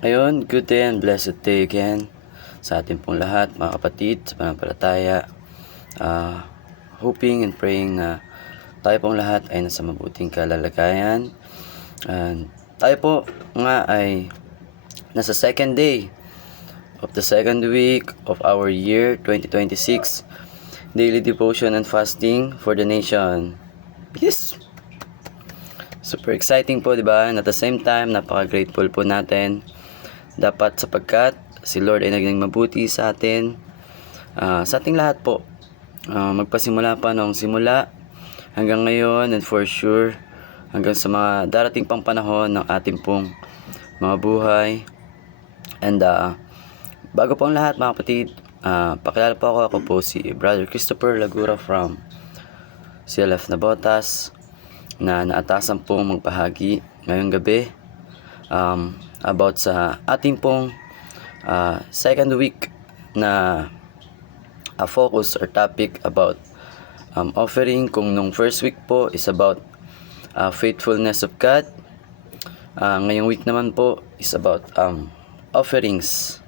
Ayun, good day and blessed day again sa ating pong lahat, mga kapatid, sa pananampalataya. Hoping and praying na tayo pong lahat ay nasa mabuting kalalagayan. And tayo po nga ay nasa second day of the second week of our year 2026. Daily devotion and fasting for the nation. Yes! Super exciting po, di ba? And at the same time, napaka-grateful po natin. Dapat sapagkat si Lord ay naging mabuti sa atin, sa ating lahat po. Magpasimula pa noong simula hanggang ngayon, and for sure hanggang sa mga darating pang panahon ng ating pong mga buhay. And bago po ang lahat, mga kapatid, pakilala po ako po si Brother Christopher Lagura from CLF Nabotas, na naatasan pong magbahagi ngayong gabi about sa ating pong second week na focus or topic about offering. Kung nung first week po is about faithfulness of God, ngayong week naman po is about offerings,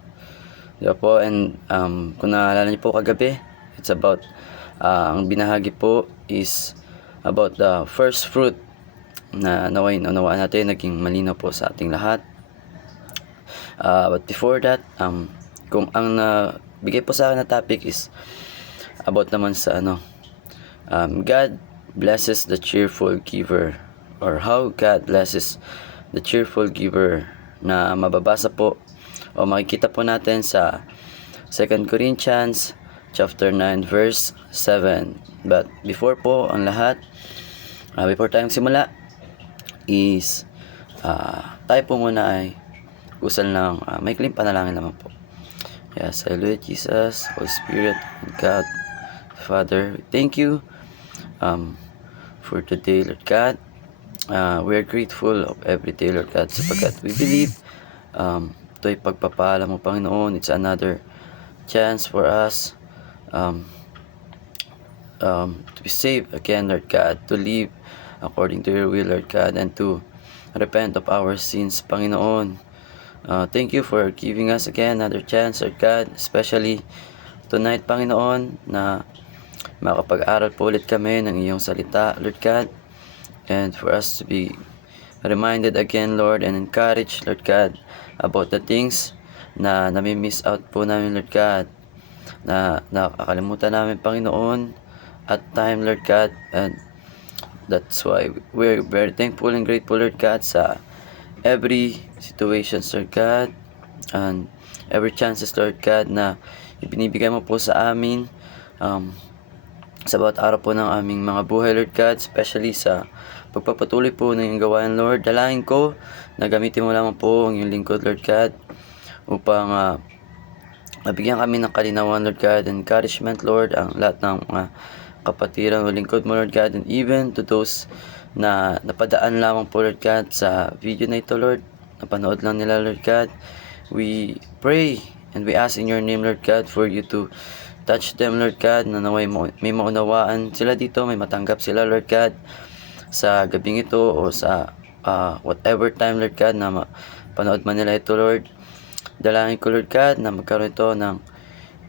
diba po? And kung naalala niyo po kagabi, it's about ang binahagi po is about the first fruit, na naway naunawaan natin, naging malinaw po sa ating lahat. But before that, kung ang bigay po sa akin na topic is about naman sa God blesses the cheerful giver, or how God blesses the cheerful giver, na mababasa po o makikita po natin sa 2 Corinthians chapter 9 verse 7. But before po ang lahat, before tayong simula is tayo po muna ay usal ng maikling panalangin naman po. Yes, Lord Jesus, Holy Spirit, God, Father, we thank you for today, Lord God. We are grateful of every day, Lord God, sapagkat we believe ito'y pagpapala mo, Panginoon. It's another chance for us to be saved again, Lord God, to live according to your will, Lord God, and to repent of our sins, Panginoon. Thank you for giving us again another chance, Lord God, especially tonight, Panginoon, na makapag-aral po ulit kami ng iyong salita, Lord God, and for us to be reminded again, Lord, and encouraged, Lord God, about the things na nami-miss out po namin, Lord God, na nakakalimutan namin, Panginoon, at time, Lord God. And that's why we're very thankful and grateful, Lord God, sa every situation, Lord God, and every chances, Lord God, na ibinibigay mo po sa amin sa bawat araw po ng aming mga buhay, Lord God, especially sa pagpapatuloy po ng iyong gawain, Lord. Dalangin ko na gamitin mo lamang po ang iyong lingkod, Lord God, upang mabigyan kami ng kalinawan, Lord God, and encouragement, Lord, ang lahat ng mga kapatiran o lingkod mo, Lord God, and even to those na napadaan lamang po, Lord God, sa video na ito, Lord, napanood lang nila, Lord God. We pray and we ask in your name, Lord God, for you to touch them, Lord God, na naway may maunawaan sila dito, may matanggap sila, Lord God, sa gabing ito o sa whatever time, Lord God, na panood man nila ito, Lord. Dalangin ko, Lord God, na magkaroon ito ng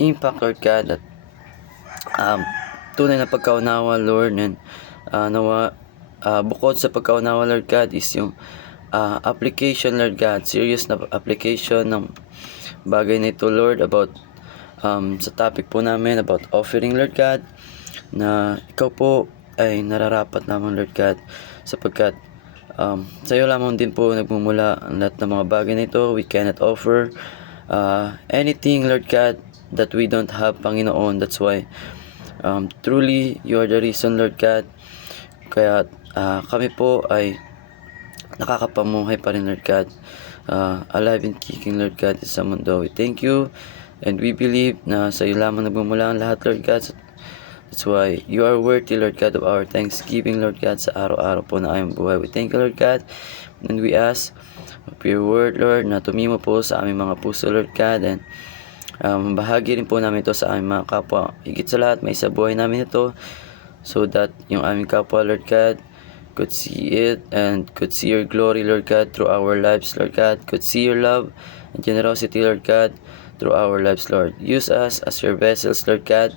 impact, Lord God, at tunay na pagkaunawa, Lord, and bukod sa pagkaunawa, Lord God, is yung application, Lord God, serious na application ng bagay na ito, Lord, about sa topic po namin about offering, Lord God, na ikaw po ay nararapat naman, Lord God, sapagkat sa iyo lamang din po nagmumula ang lahat ng mga bagay na ito. We cannot offer anything, Lord God, that we don't have, Panginoon. That's why truly you are the reason, Lord God, kaya kami po ay nakakapamuhay pa rin, Lord God, alive and kicking, Lord God, sa mundo. We thank you and we believe na sa iyo lamang nagmumula ang lahat, Lord God. That's why you are worthy, Lord God, of our thanksgiving, Lord God, sa araw-araw po na aming buhay. We thank you, Lord God, and we ask for your word, Lord, na tumimo po sa aming mga puso, Lord God, and bahagi rin po namin ito sa aming mga kapwa. Higit sa lahat, may isa buhay namin ito, so that yung aming kapwa, Lord God, could see it and could see your glory, Lord God, through our lives, Lord God, could see your love and generosity, Lord God, through our lives, Lord. Use us as your vessels, Lord God,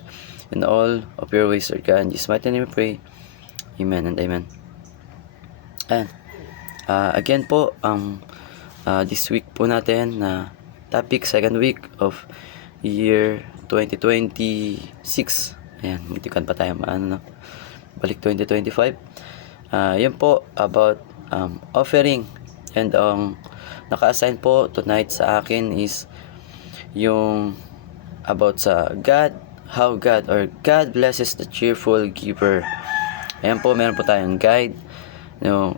in all of your ways, Lord God. In Jesus' mighty name we pray. Amen and amen. And again po, this week po natin na topic, second week of year 2026. Ayan, muntikan pa tayo no? Balik 2025. Yun po about offering. And naka-assign po tonight sa akin is yung about sa God, how God or God blesses the cheerful giver. Ayan po, meron po tayong guide,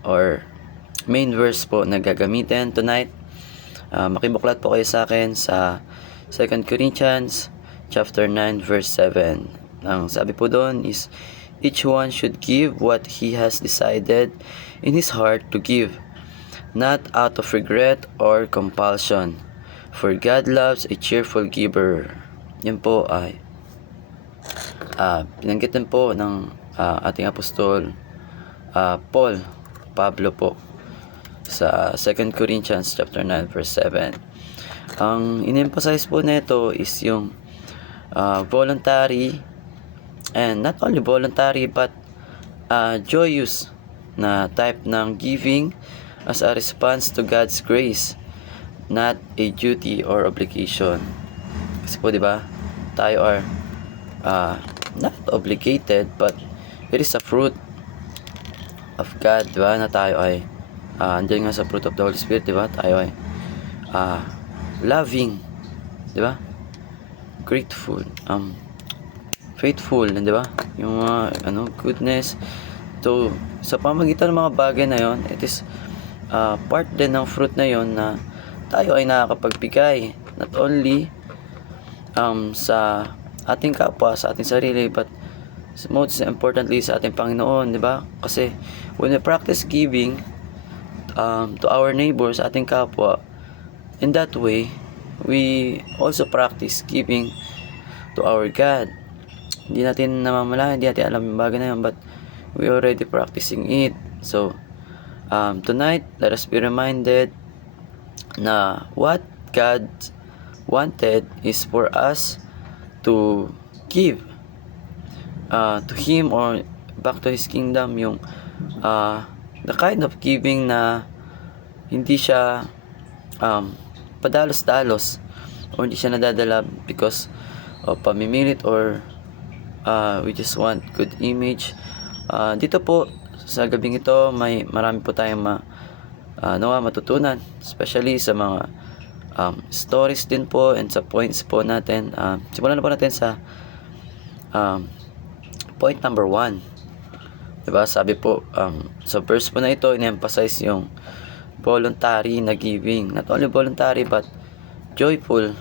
or main verse po na gagamitin tonight. Makibuklat po kayo sa akin sa 2 Corinthians chapter 9 verse 7. Ang sabi po doon is, each one should give what he has decided in his heart to give, not out of regret or compulsion, for God loves a cheerful giver. Yan po ay pinanggitan po ng ating apostol Pablo po sa 2 Corinthians chapter 9 verse 7. Ang in-emphasize po nito is yung voluntary, and not only voluntary but joyous na type ng giving as a response to God's grace, not a duty or obligation. Kasi po, di ba, tayo are not obligated, but it is a fruit of God, di ba, na tayo ay andyan nga sa fruit of the Holy Spirit, di ba, tayo ay loving, di ba, grateful, faithful, di ba, yung mga goodness. So sa pamagitan ng mga bagay na yon, it is part din ng fruit na yon na tayo ay nakakapagbigay not only sa ating kapwa, sa ating sarili, but most importantly sa ating Panginoon, di ba? Kasi when we practice giving to our neighbors, ating kapwa, in that way we also practice giving to our God. Hindi natin namamalayan, hindi natin alam yung bagay na yun, but we already practicing it. So tonight, let us be reminded na what God wanted is for us to give to Him or back to His kingdom, yung the kind of giving na hindi siya padalos-dalos, or hindi siya nadadala because of pamimilit, or we just want good image. Dito po sa gabing ito, marami po tayong matutunan, especially sa mga stories din po and sa points po natin. Simulan na po natin sa point number 1. Diba? Sabi po, sa verse po na ito, in-emphasize yung voluntary na giving. Not only voluntary, but joyful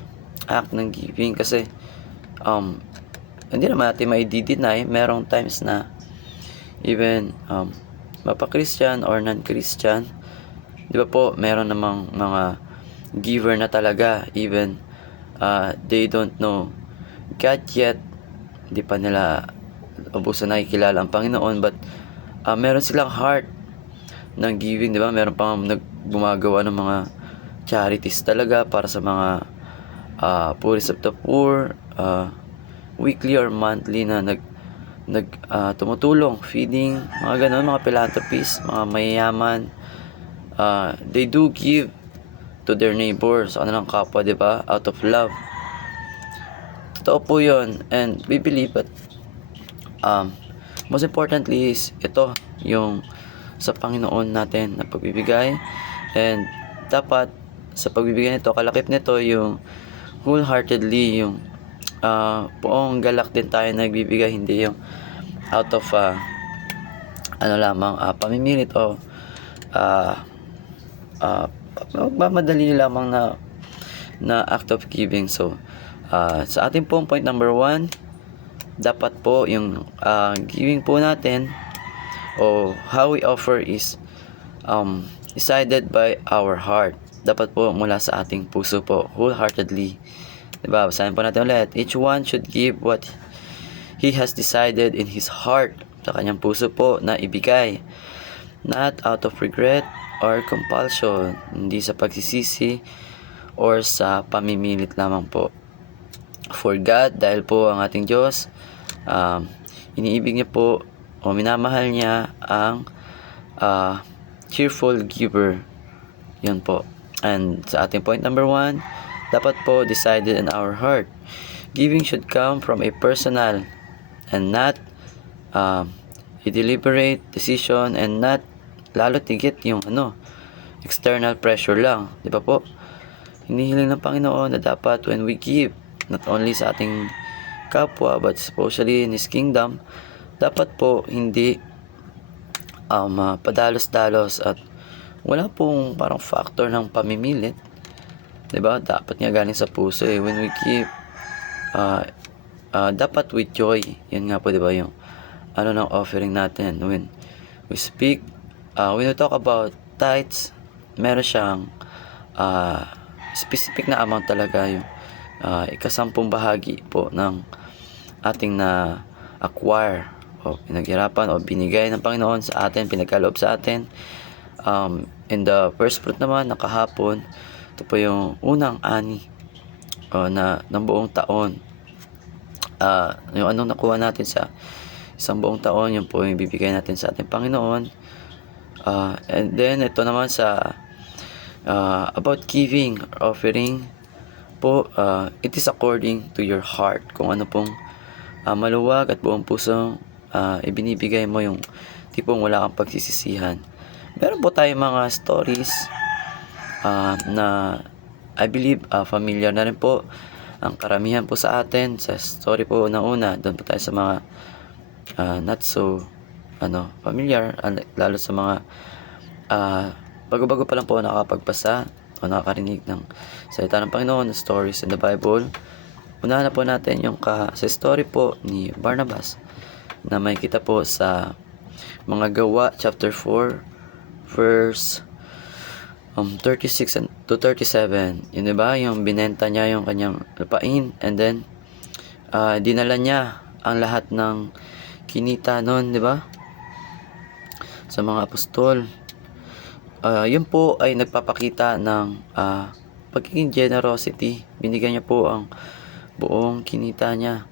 act ng giving. Kasi, hindi naman natin mai-deny, merong times na even mapa-Christian or non-Christian, di ba po, meron namang mga giver na talaga, even they don't know God yet, hindi pa nila ubusan nakikilala ang Panginoon, but meron silang heart ng giving, di ba? Meron pang gumagawa ng mga charities talaga para sa mga poorest of the poor, weekly or monthly na tumutulong, feeding, mga ganun, mga philanthropists, mga mayayaman. They do give to their neighbors, kanilang kapwa, di ba? Out of love. Totoo po yun, and we believe that most importantly is ito, yung sa Panginoon natin na pagbibigay, and dapat sa pagbibigay nito, kalakip nito yung wholeheartedly, yung buong galak din tayo nagbibigay, hindi yung out of pamimilit o magmamadali lamang na act of giving. So sa ating pong point number 1, dapat po yung giving po natin o how we offer is decided by our heart. Dapat po mula sa ating puso po, wholeheartedly. Diba? Basahin po natin ulit. Each one should give what he has decided in his heart, sa kanyang puso po na ibigay, not out of regret or compulsion, hindi sa pagsisisi or sa pamimilit lamang po. For God, dahil po ang ating Diyos, iniibig niya po o minamahal niya ang cheerful giver. Yun po. And sa ating point number 1, dapat po decided in our heart. Giving should come from a personal and not a deliberate decision, and not lalo tigit yung external pressure lang. Di ba po? Hinihiling ng Panginoon na dapat when we give, not only sa ating kapwa, but especially in His kingdom, dapat po hindi padalos-dalos at wala pong parang factor ng pamimilit. Diba? Dapat nga galing sa puso eh. When we give, dapat with joy. Yan nga po, diba, yung ng offering natin. When we speak, when we talk about tithes, meron siyang specific na amount talaga, yung ikasampung bahagi po ng ating na acquire o pinaghirapan o binigay ng Panginoon sa atin, pinagkaloob sa atin. In the first fruit naman, nakahapon, ito po yung unang ani ng buong taon. Yung anong nakuha natin sa isang buong taon, yun po yung bibigay natin sa ating Panginoon. And then, ito naman sa about giving or offering po, it is according to your heart. Kung ano pong maluwag at buong puso ibinibigay mo, yung tipong wala kang pagsisisihan. Meron po tayong mga stories na I believe familiar na rin po ang karamihan po sa atin. Sa story po na una, doon po tayo sa mga not so familiar, lalo sa mga bago-bago pa lang po nakapagpasa o nakakarinig ng salita ng Panginoon, stories in the Bible. Unahan na po natin yung sa story po ni Barnabas na may kita po sa mga Gawa chapter 4 verse 36 to 37. Yun, diba? Yung binenta niya yung kanyang lupain, and then dinala niya ang lahat ng kinita noon, diba? Sa mga apostol. Yun po ay nagpapakita ng pagiging generosity. Binigyan niya po ang buong kinita niya.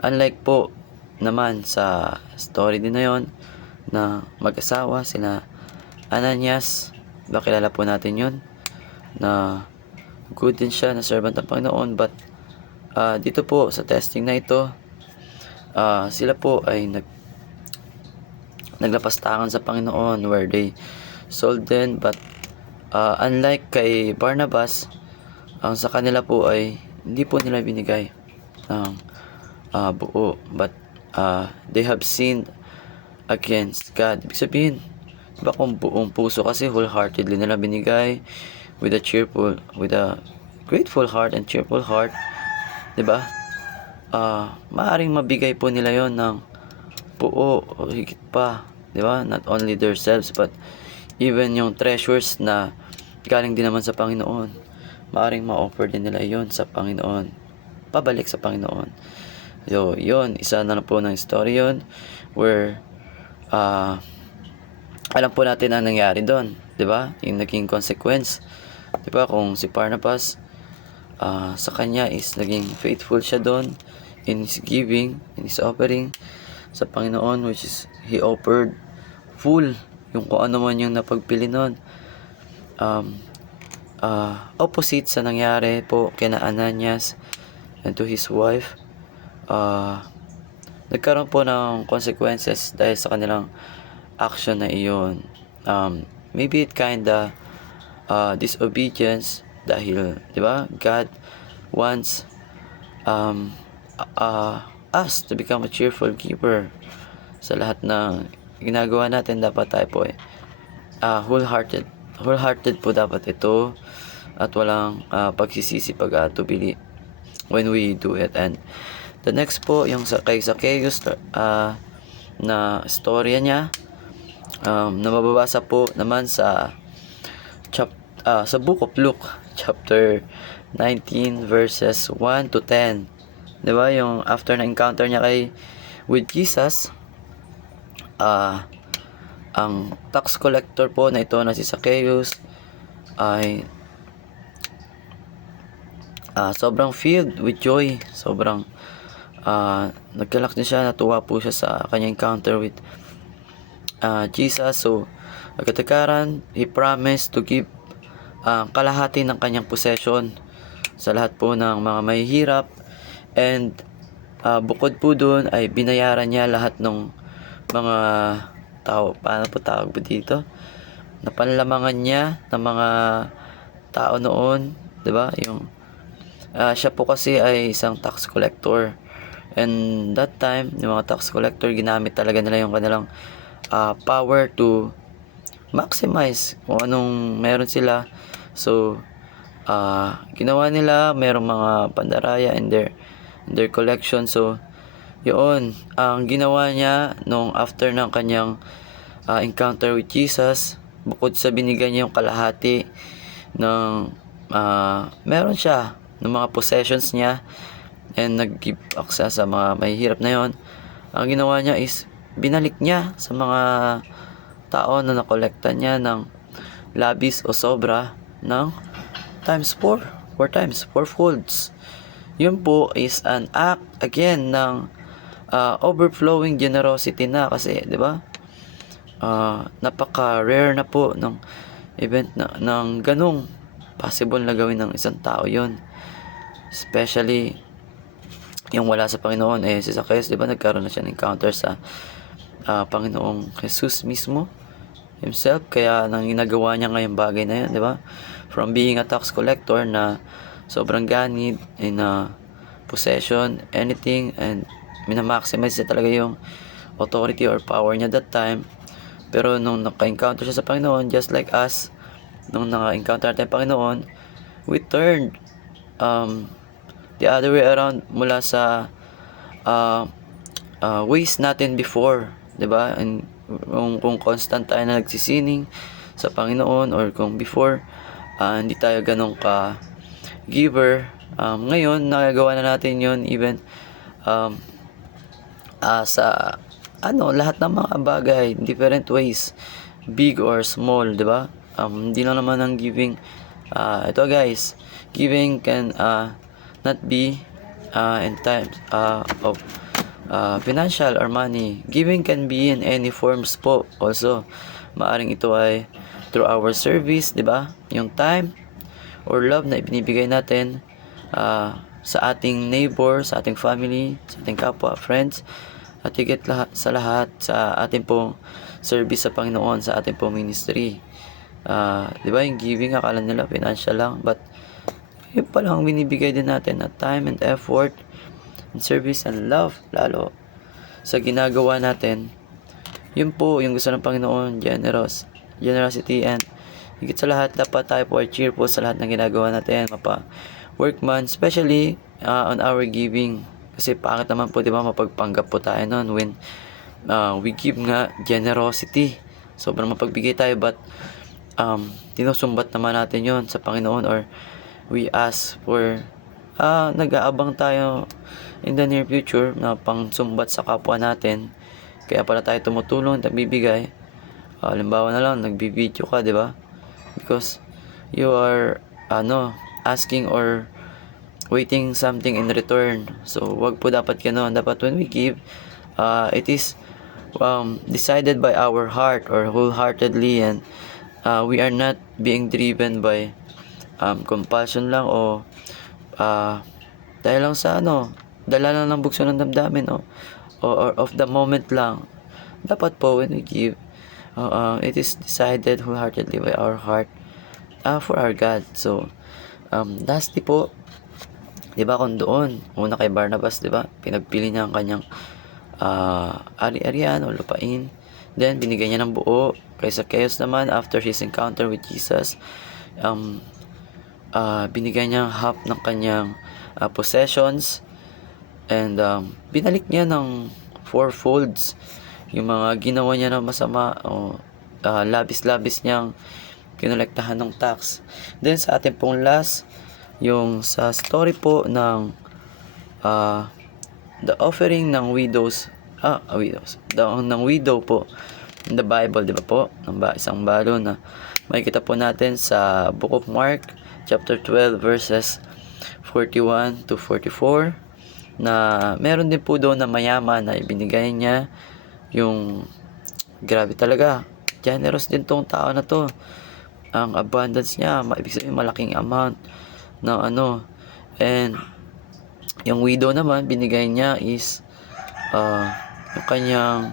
Unlike po naman sa story din na yun, na mag-asawa sila Ananias, kilala po natin yun, na good din siya, na servant ng Panginoon. But dito po sa testing na ito, sila po ay naglapastangan sa Panginoon, where they sold din. But unlike kay Barnabas, ang sa kanila po ay hindi po nila binigay ng buo, but they have sinned against God. Ibig sabihin, diba, kung buong puso kasi wholeheartedly nila binigay with a grateful heart and cheerful heart, diba, maaring mabigay po nila yon ng buo o higit pa, diba, not only themselves but even yung treasures na galing din naman sa Panginoon, maaring ma-offer din nila yon sa Panginoon, pabalik sa Panginoon. So yon, isa na po ng story yon where alam po natin ang nangyari doon, 'di ba? Yung naging consequence, 'di ba? Kung si Barnabas sa kanya is naging faithful siya doon in his giving, in his offering sa Panginoon, which is he offered full yung kung ano man yung napagpili noon. Opposite sa nangyari po kina Ananias and to his wife, nagkaroon po ng consequences dahil sa kanilang action na iyon. Maybe it kinda disobedience, dahil, di ba, God wants us to become a cheerful giver. Sa lahat ng ginagawa natin, dapat tayo po wholehearted po dapat ito, at walang pagsisisi pag tubili when we do it. And the next po, yung kay Zacchaeus na storya niya, na mababasa po naman sa book of Luke chapter 19 verses 1 to 10. 'Di ba, yung after na encounter niya with Jesus, ang tax collector po na ito na si Zacchaeus ay sobrang filled with joy, sobrang nagkalak din siya, natuwa po siya sa kanyang encounter with Jesus. So agad-agaran, he promised to give kalahati ng kanyang possession sa lahat po ng mga mahihirap, and bukod po doon ay binayaran niya lahat ng mga tao, paano po tawag po dito, na panlamangan niya ng mga tao noon, 'di ba? Yung siya po kasi ay isang tax collector, and that time yung mga tax collector, ginamit talaga nila yung kanilang power to maximize kung anong meron sila. So ginawa nila, merong mga pandaraya in their collection. So yun, ang ginawa niya nung after ng kanyang encounter with Jesus, bukod sa binigay niya yung kalahati ng meron siya ng mga possessions niya, and nag-give access sa mga mahihirap na yon, ang ginawa niya is binalik niya sa mga tao na nakolekta niya ng labis o sobra ng times 4 times 4 folds. Yun po is an act again ng overflowing generosity na, kasi 'di ba, napaka-rare na po ng event ng ganung possible na gawin ng isang tao yon, especially yung wala sa Panginoon. Si Zacchaeus, 'di ba, nagkaroon na siya ng encounter sa Panginoong Jesus mismo himself, kaya nang ginagawa niya ngayong bagay na yun, 'di ba, from being a tax collector na sobrang ganid in possession, anything, and minamaximize niya talaga yung authority or power niya that time. Pero nung naka-encounter siya sa Panginoon, just like us, nung naka-encounter natin Panginoon, we turned the other way around mula sa ways natin before, 'di ba? And kung constant tayo na nagsisining sa Panginoon, or kung before hindi tayo ganun ka giver, ngayon nagagawa na natin yon, even sa lahat ng mga bagay, different ways, big or small, 'di ba? Hindi lang naman ang giving. Ito guys, giving can not be in times of financial or money. Giving can be in any forms po. Also, maaring ito ay through our service, 'di ba? Yung time or love na ibinibigay natin sa ating neighbor, sa ating family, sa ating kapwa, friends, at higit sa lahat sa ating pong service sa Panginoon, sa ating pong ministry. 'Di ba, yung giving akala nila financial lang, but yun pala ang binibigay din natin na time and effort and service and love, lalo sa ginagawa natin. Yun po yung gusto ng Panginoon, generosity, and higit sa lahat, dapat tayo po ay cheerful sa lahat ng ginagawa natin, workman, especially on our giving. Kasi pangit naman po, di ba, mapagpanggap po tayo nun when we give nga generosity. Sobrang mapagbigay tayo, but tinusumbat naman natin yon sa Panginoon, or we ask for nag-aabang tayo in the near future na pangsumbat sa kapwa natin. Kaya pala tayo tumutulong, nagbibigay. Halimbawa na lang, nagbibideo ka, di ba? Because you are asking or waiting something in return. So wag po dapat ganoon. Dapat when we give, it is decided by our heart or wholeheartedly, and we are not being driven by compulsion lang, o dahil lang sa dala lang ng bugso ng damdamin, or of the moment lang. Dapat po when we give, it is decided wholeheartedly by our heart for our God. So lastly po, 'di ba, kung doon una kay Barnabas, 'di ba, pinagpili niya ang kanyang ari-arian o lupain, then binigay niya ng buo. Kay Zacchaeus naman, after his encounter with Jesus, binigay niya half ng kanyang possessions, and binalik niya ng 4 folds yung mga ginawa niya na masama, o labis-labis niyang kinolektahan ng tax. Then sa ating pong last, yung sa story po ng the offering ng ng widow po in the Bible, di ba po? Isang balo na makikita po natin sa Book of Mark, chapter 12, verses 41 to 44, na meron din po doon na mayaman na ibinigay niya yung, grabe talaga, generous din tong tao na to. Ang abundance niya, ibig sabihin malaking amount ng ano. And yung widow naman, binigay niya is yung kanyang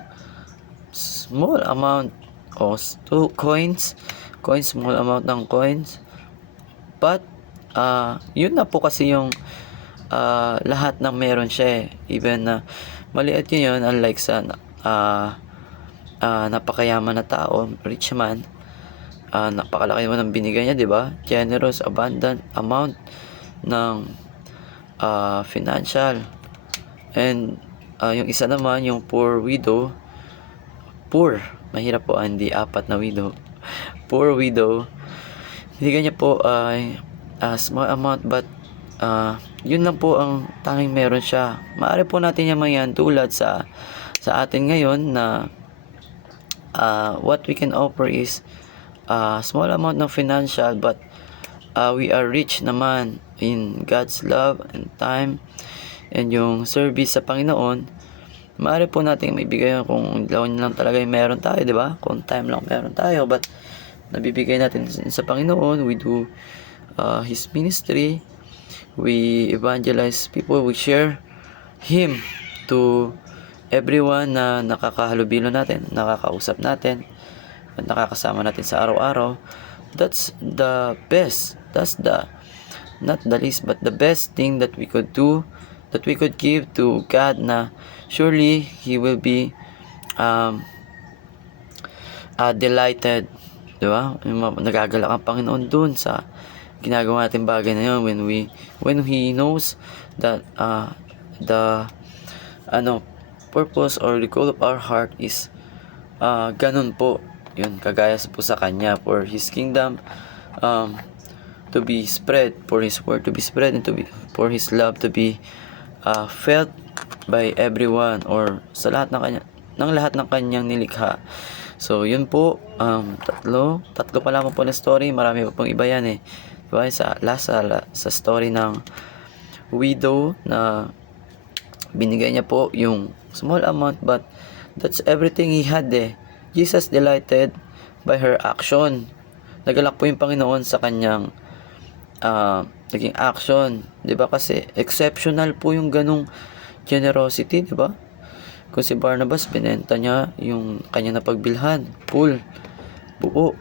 small amount o small amount ng coins. But yun na po kasi yung lahat ng meron siya even na maliit yun, unlike sa napakayaman na tao, rich man, napakalaki naman ng binigay niya, di ba? Generous, abundant amount ng financial. And yung isa naman, yung poor widow, mahirap po, hindi apat na widow. Poor widow, binigay niya po ay small amount, but yun lang po ang tanging meron siya. Maaari po natin yung mga yan tulad sa atin ngayon na what we can offer is small amount ng financial, but we are rich naman in God's love and time and yung service sa Panginoon. Maaari po natin maibigay kung laon lang talaga yung meron tayo, di ba? Kung time lang meron tayo, but nabibigay natin sa Panginoon. We do His ministry, we evangelize people, we share Him to everyone na nakakahalubilo natin, nakakausap natin, at nakakasama natin sa araw-araw. That's the best, not the least, but the best thing that we could do, that we could give to God, na surely He will be delighted, di ba? Nagagalak ang Panginoon dun sa ginagawa natin bagay na yun, when He knows that the purpose or the goal of our heart is ganun po yun, kagaya po sa Kanya, for His kingdom to be spread, for His word to be spread, and for His love to be felt by everyone, or sa lahat ng lahat ng Kanyang nilikha. So yun po, tatlo pa lamang po na story, marami pa pong iba yan diba? Sa story ng widow na binigay niya po yung small amount, but that's everything he had Jesus delighted by her action. Nagalak po yung Panginoon sa kanyang naging action, 'di ba? Kasi exceptional po yung ganung generosity, 'di ba? Kung si Barnabas, binenta niya yung kanyang napagbilhan, full, buo.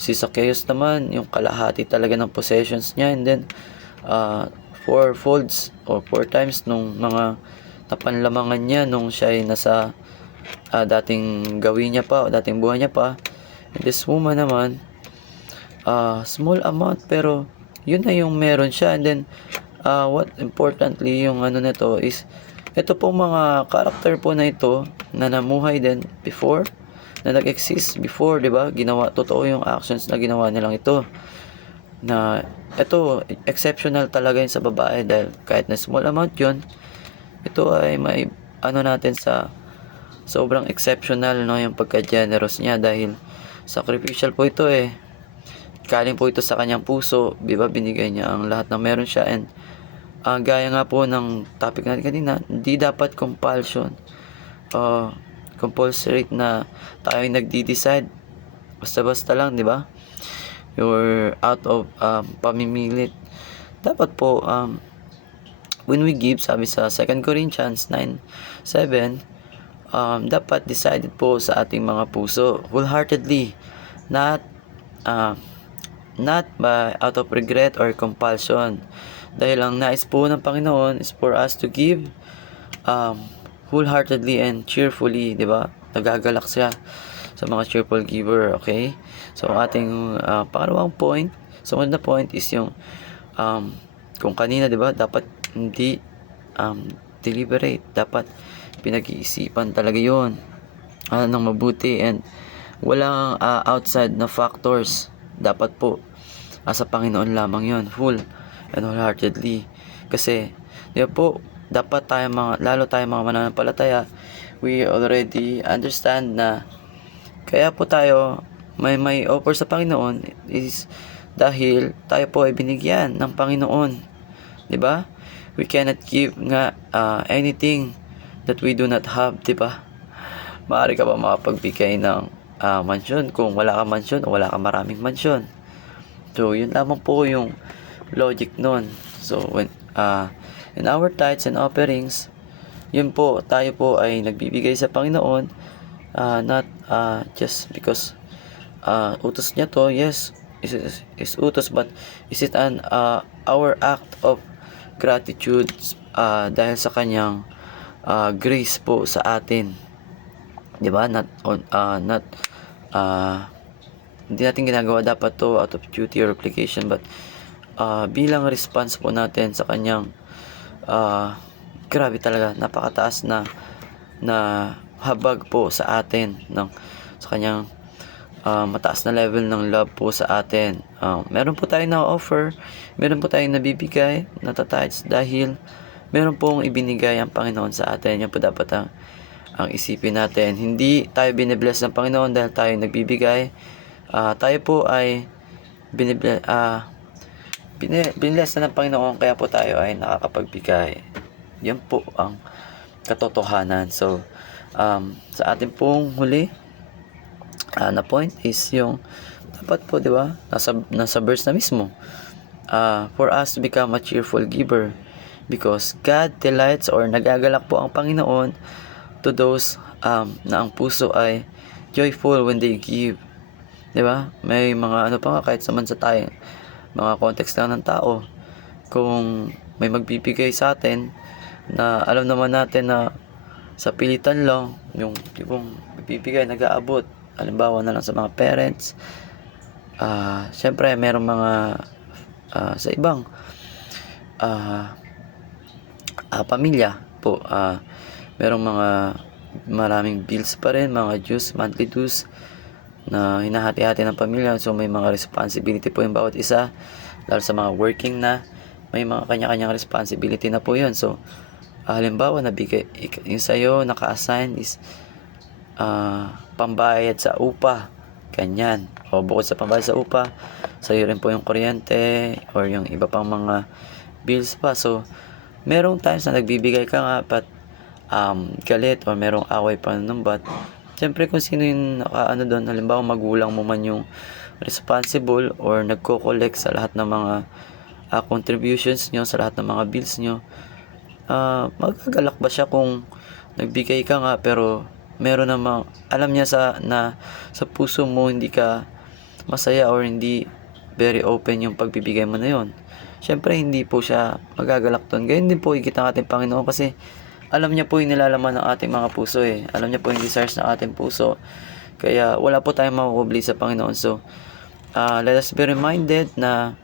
Si Zacchaeus naman, yung kalahati talaga ng possessions niya, and then 4 folds or 4 times nung mga napanlamangan niya nung siya ay nasa dating gawin niya pa, o dating buhay niya pa. And this woman naman, small amount, pero yun na yung meron siya. And then what importantly yung nito is, ito pong mga character po na ito na namuhay din before, na nag-exist before, di ba? Totoo yung actions na ginawa nilang ito, na ito exceptional talaga yun sa babae, dahil kahit na small amount yun, ito ay may natin sa sobrang exceptional, no, yung pagka-generous niya, dahil sacrificial po ito galing po ito sa kanyang puso, di ba? Binigay niya ang lahat ng meron siya. And gaya nga po ng topic natin kanina, hindi dapat compulsory na tayo nagdi-decide basta-basta lang, di ba? You're out of pamimilit. Dapat po when we give, sabi sa 2 Corinthians 9:7, dapat decided po sa ating mga puso, wholeheartedly, not by out of regret or compulsion. Dahil ang nais po ng Panginoon is for us to give wholeheartedly and cheerfully, di ba? Nagagalak siya sa mga cheerful giver, okay? So ating pangalawang point, sumunod na point is yung kung kanina, di ba, dapat hindi deliberate, dapat pinag-iisipan talaga yun ng mabuti, and walang outside na factors. Dapat po sa Panginoon lamang yun, full and wholeheartedly. Kasi di ba po, dapat lalo tayo mga mananampalataya, we already understand na Kaya po tayo may offer sa Panginoon is dahil tayo po ay binigyan ng Panginoon, 'di ba? We cannot give nga anything that we do not have, 'di ba? Maaari ka ba makapagbigay ng mansyon kung wala kang mansyon o wala kang maraming mansyon? So, yun lamang po yung logic nun. So, when in our tithes and offerings, yun po, tayo po ay nagbibigay sa Panginoon, not just because utos niya to. Yes, is utos, but is it our act of gratitude dahil sa kanyang grace po sa atin, 'di ba? Not hindi natin ginagawa dapat to out of duty or obligation, but bilang response po natin sa kanyang grabe talaga, napakataas na habag po sa atin sa kanyang mataas na level ng love po sa atin. Meron po tayong na-offer, meron po tayong nabibigay na tithes dahil meron pong ibinigay ang Panginoon sa atin. Yan po dapat ang isipin natin. Hindi tayo binibless ng Panginoon dahil tayo nagbibigay. Tayo po ay binibless na ng Panginoon, kaya po tayo ay nakakapagbigay. Yan po ang katotohanan. So, sa atin pong huli na point is yung dapat po, di ba, nasa verse na mismo, for us to become a cheerful giver because God delights, or nagagalak po ang Panginoon to those na ang puso ay joyful when they give. Di ba? May mga pa nga, kahit naman sa tayo, mga context lang ng tao, kung may magbibigay sa atin na alam naman natin na sa pilitan lang, yung tipong magbibigay, nag-aabot, halimbawa na lang sa mga parents, syempre merong mga sa ibang pamilya po, merong mga maraming bills pa rin, mga dues, monthly dues na hinahati-hati ng pamilya. So may mga responsibility po yung bawat isa, lalo sa mga working na, may mga kanya-kanyang responsibility na po yun. So halimbawa nabigay yung sa'yo naka-assign is pambayad sa upa, ganyan, o bukod sa pambayad sa upa, sa'yo rin po yung kuryente or yung iba pang mga bills pa. So merong times na nagbibigay ka nga but galit or merong away pa nun, but siyempre kung sino yung doon, halimbawa magulang mo man yung responsible or nagko-collect sa lahat ng mga contributions nyo, sa lahat ng mga bills nyo, magagalak ba siya kung nagbigay ka nga pero meron namang alam niya sa puso mo hindi ka masaya or hindi very open yung pagbibigay mo na yon? Siyempre hindi po siya magagalak doon. Ganyan din po higit ang ating Panginoon, kasi alam niya po yung nilalaman ng ating mga puso eh. Alam niya po yung desires ng ating puso. Kaya wala po tayong makukubli sa Panginoon. So, let us be reminded na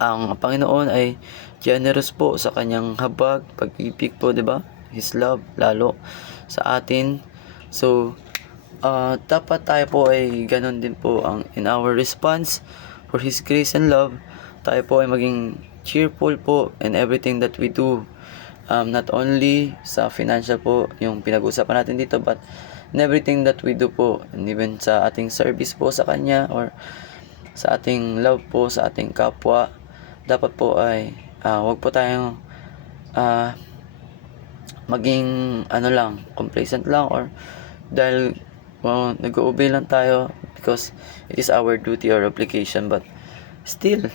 ang Panginoon ay generous po sa kanyang habag, pag-ibig po, 'di ba? His love lalo sa atin. So, dapat tayo po ay ganun din po in our response for His grace and love. Tayo po ay maging cheerful po in everything that we do. Not only sa financial po yung pinag-uusapan natin dito, but in everything that we do po, and even sa ating service po sa Kanya, or sa ating love po sa ating kapwa, dapat po ay wag po tayong maging complacent lang, or dahil nag-o-obey lang tayo because it is our duty or obligation. But still,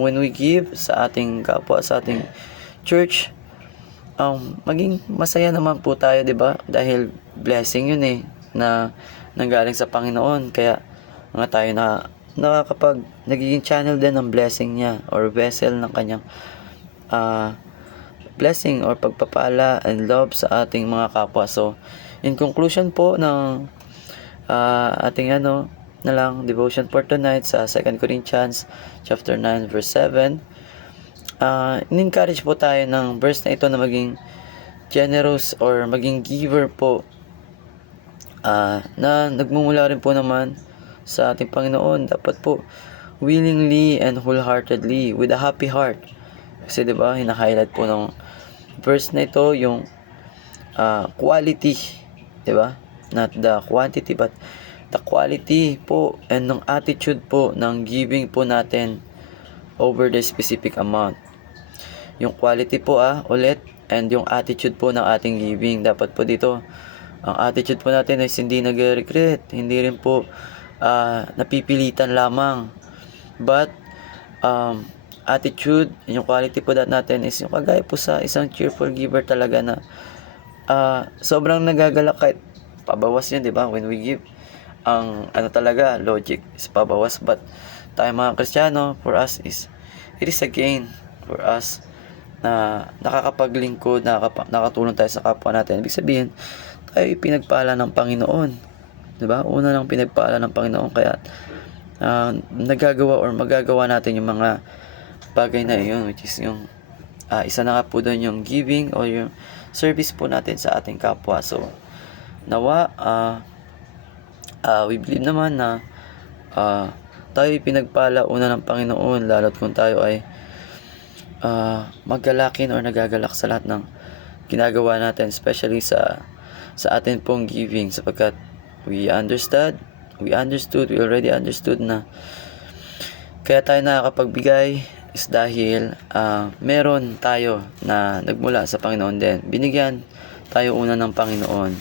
when we give sa ating kapwa, sa ating church, maging masaya naman po tayo, 'di ba? Dahil blessing 'yun na nanggaling sa Panginoon. Kaya nga tayo nakakapag nagiging channel din ng blessing niya, or vessel ng kanyang blessing or pagpapala and love sa ating mga kapwa. So in conclusion po ng ating na lang devotion for tonight sa 2 Corinthians chapter 9 verse 7, in-encourage po tayo ng verse na ito na maging generous or maging giver po, na nagmumula rin po naman sa ating Panginoon. Dapat po willingly and wholeheartedly, with a happy heart. Kasi 'di ba, hina-highlight po ng verse na ito yung quality, 'di ba? not the quantity but the quality po and ng attitude po ng giving po natin over the specific amount. Yung quality po ulit, and yung attitude po ng ating giving. Dapat po dito, ang attitude po natin is hindi nag-regret, hindi rin po napipilitan lamang. But, attitude, yung quality po natin is yung kagaya po sa isang cheerful giver talaga na sobrang nagagalak kahit pabawas yun, di ba? When we give, ang talaga, logic is pabawas. But tayo mga Kristiyano, for us it is a gain for us na nakakapaglingkod, nakatulong tayo sa kapwa natin. Ibig sabihin, tayo pinagpala ng Panginoon. Diba? Una lang pinagpala ng Panginoon. Kaya, nagagawa or magagawa natin yung mga bagay na yun, which is yung, isa na nga po doon yung giving or yung service po natin sa ating kapwa. So, nawa, we believe naman na, tayo pinagpala una ng Panginoon, lalo't kung tayo ay maggalakin or nagagalak sa lahat ng ginagawa natin, especially sa atin pong giving, sapagkat we already understood na kaya tayo nakakapagbigay is dahil meron tayo na nagmula sa Panginoon din. Binigyan tayo una ng Panginoon.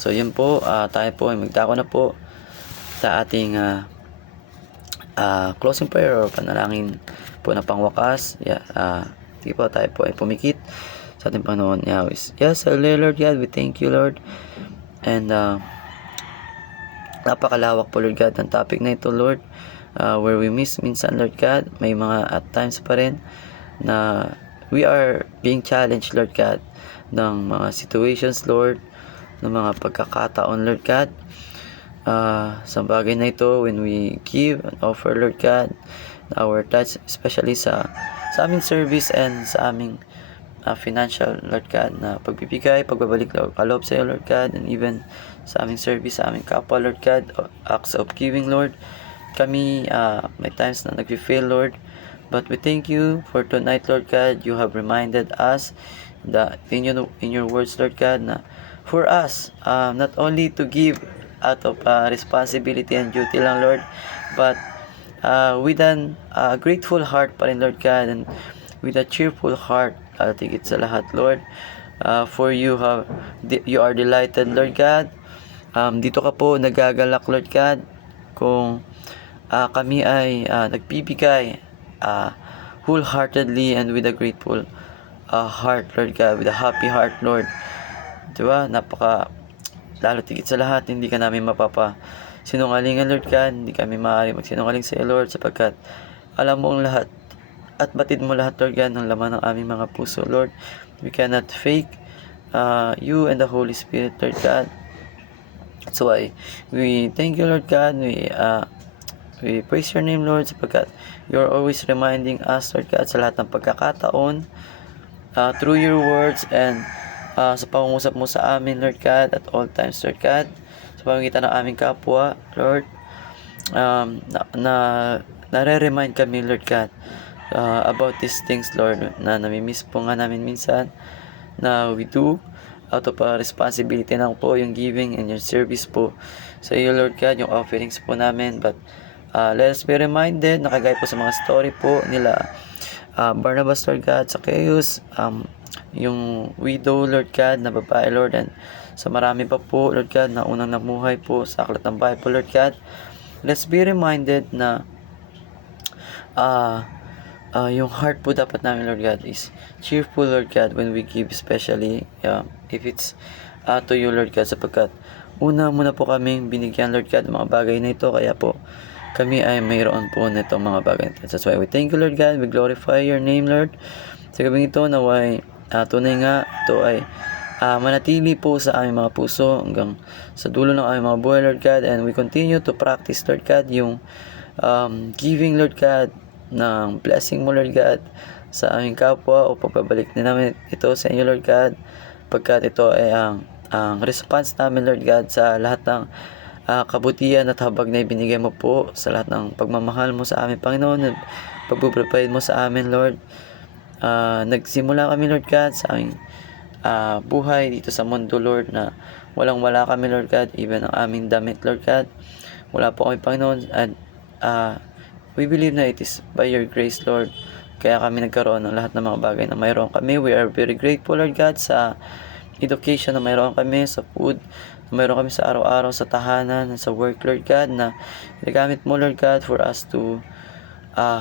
So yun po, tayo po ay magdako na po sa ating closing prayer or panalangin po na pangwakas. Sige po, tayo po ay pumikit sa ating Panginoon. Yes, Lord God, we thank you, Lord. And napakalawak po, Lord God, ng topic na ito, Lord. Where we miss minsan, Lord God, may mga at times pa rin na we are being challenged, Lord God, ng mga situations, Lord, ng mga pagkakataon, Lord God. Sa bagay na ito, when we give and offer, Lord God, our touch, especially sa aming service and sa aming financial, Lord God, na pagbibigay, pagbabalik kaloob sa iyo, Lord God, and even sa aming service, sa aming kapwa, Lord God, acts of giving, Lord. Kami, may times na nag-fail, Lord, but we thank you for tonight, Lord God. You have reminded us that in your words, Lord God, na for us, not only to give out of responsibility and duty lang, Lord, but with a grateful heart pa rin, Lord God, and with a cheerful heart, tigit sa lahat, Lord, for you are delighted, Lord God. Dito ka po nagagalak, Lord God, kung kami ay nagbibigay wholeheartedly and with a grateful heart, Lord God, with a happy heart, Lord. Diba? Lalo tigit sa lahat, hindi ka namin sinungalingan, Lord God. Hindi kami maaari magsinungaling sa iyo, Lord, sapagkat alam mo ang lahat at batid mo lahat, Lord God, ng laman ng aming mga puso, Lord. We cannot fake you and the Holy Spirit, Lord God. That's why we thank you, Lord God. We praise your name, Lord, sapagkat you're always reminding us, Lord God, sa lahat ng pagkakataon, through your words and sa pangungusap mo sa amin, Lord God, at all times, Lord God, sa pamamagitan ng aming kapwa, Lord, nare-remind kami, Lord God, about these things, Lord, na namimiss po nga namin minsan, na we do out of responsibility na po yung giving and your service po sa iyo, Lord God, yung offerings po namin. But let us be reminded, nakagaya po sa mga story po nila Barnabas, Lord God, Zacchaeus, yung widow, Lord God, na babae, Lord, and sa marami pa po, Lord God, na unang namuhay po sa aklat ng Bible, Lord God. Let's be reminded na yung heart po dapat namin, Lord God, is cheerful, Lord God, when we give, especially if it's to you, Lord God, sapagkat muna po kaming binigyan, Lord God, mga bagay na ito, kaya po kami ay mayroon po nitong mga bagay na ito. That's why we thank you, Lord God. We glorify your name, Lord. Sa gabing ito, naway tunay nga ito ay manatili po sa aming mga puso hanggang sa dulo ng aming mga buhay, Lord God, and we continue to practice, Lord God, yung giving, Lord God, ng blessing mo, Lord God, sa aming kapwa, o pagbabalik din namin ito sa inyo, Lord God, pagkat ito ay ang response namin, Lord God, sa lahat ng kabutihan at habag na ibinigay mo po, sa lahat ng pagmamahal mo sa amin, Panginoon, at pagpuprovide mo sa amin, Lord. Nagsimula kami, Lord God, sa aming buhay dito sa mundo, Lord, na walang-wala kami, Lord God, even ang aming damit, Lord God. Wala po kami, Panginoon, at we believe na it is by your grace, Lord. Kaya kami nagkaroon ng lahat ng mga bagay na mayroon kami. We are very grateful, Lord God, sa education na mayroon kami, sa food na mayroon kami sa araw-araw, sa tahanan, sa work, Lord God, na ginagamit mo, Lord God, for us to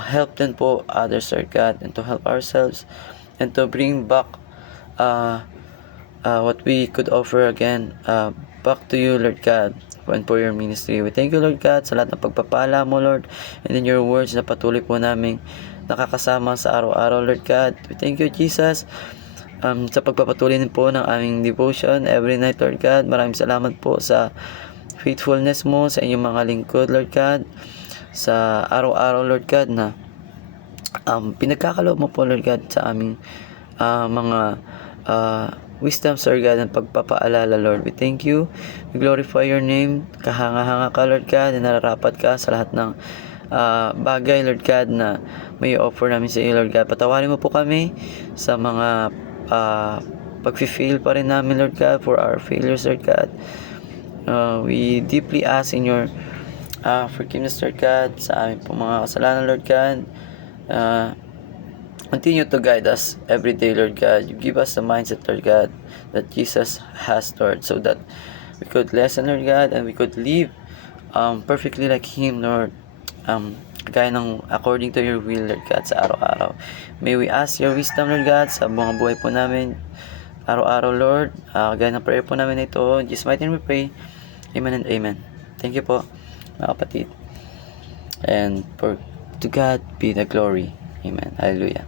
help din po others, Lord God, and to help ourselves, and to bring back what we could offer again back to you, Lord God, and for your ministry. We thank you, Lord God, sa lahat ng pagpapala mo, Lord, and in your words na patuloy po namin nakakasama sa araw-araw, Lord God. We thank you, Jesus, sa pagpapatuloy din po ng aming devotion every night, Lord God. Maraming salamat po sa faithfulness mo sa inyong mga lingkod, Lord God, sa araw-araw, Lord God, na pinagkakaloob mo po, Lord God, sa aming mga wisdom, Lord God, and pagpapaalala, Lord. We thank you. We glorify your name. Kahanga-hanga ka, Lord God, and nararapat ka sa lahat ng bagay, Lord God, na may offer namin sa iyo, Lord God. Patawarin mo po kami sa mga pag-fail pa rin namin, Lord God, for our failures, Lord God. We deeply ask in your forgiveness, Lord God, sa aming po mga kasalanan, Lord God. Continue to guide us every day, Lord God. You give us the mindset, Lord God, that Jesus has, Lord, so that we could listen, Lord God, and we could live perfectly like Him, Lord. Gaya ng according to your will, Lord God, sa araw-araw. May we ask your wisdom, Lord God, sa mga buhay po namin araw-araw, Lord. Gaya ng prayer po namin ito. In Jesus' mighty name we pray. Amen and amen. Thank you po, mga kapatid. And to God be the glory. Amen. Hallelujah.